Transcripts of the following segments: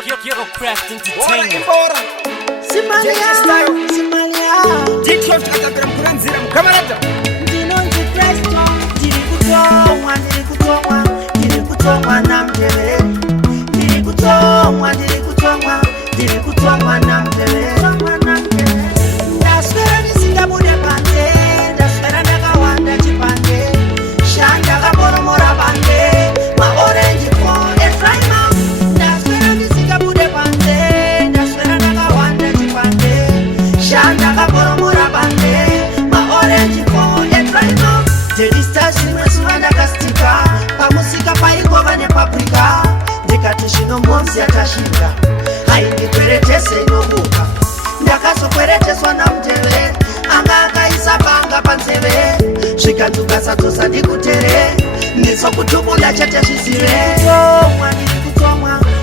Ghetto Craft Entertainment. Simalia, Diclot atakira mkuranzira mkamarata ndinonzi Kristo, ndiri kutomwa na mtevere, ndiri kutomwa na mtevere. Ndaswera ndisingabude panze, ndaswera ndakawanda chipande, shandakaboromora pande, maorenji for a driver. Ndaswera ndisingabude panze, ndaswera ndakawanda chipande, shandakaboromora pande, maorenji for a driver. Delista shimwe suwa ndakastika, pamusika paigova nepaprika, ndikati zvino momsi yatashinga, haindikweretese inobuka. Ndakazokwereteswa namutevere, anga akaisa panga panzeve, zvikanzukasatosa ndikutere, ndizokudhubula chete zvizive.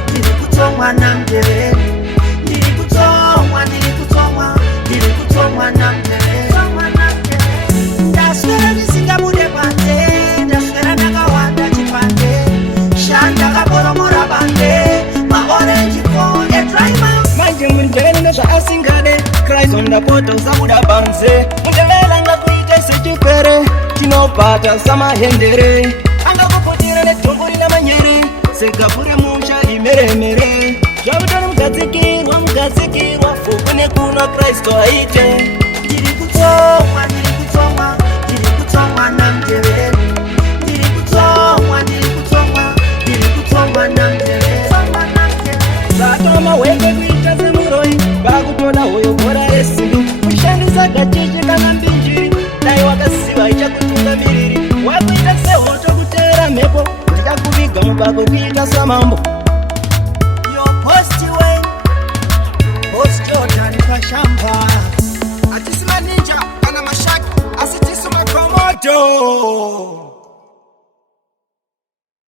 Ndiri kutomwa namutevere, ndiri kutomwa namutevere. Ndaswera ndisingabude panze, ndaswera ndakawanda chipande, shandakaboromora pande, maorenji for a driver. manje mundele nezvaasingade Kristo ndapota usabuda panze mundevela ngakuita sechipere tinobata samahendere angakuputira nedhumburi namanyere segapure musha imeremere zvavutano mugadzikirwa fuku nekuno Kristo aite. Ndiri kutomwa namutevere, ndiri kutomwa namutevere. Zatoma weke kuita semuroi vakutoda hoyo bhora resindu kushandisa gacheche kana mbinjiri dai wakasiva ichakutunga miriri wakuita sehoto kuteera mhepo ndichakuviga mubako kuita samambo. Jordan pashamba Hatisi maninja ana mashaki asi tisu makomoto.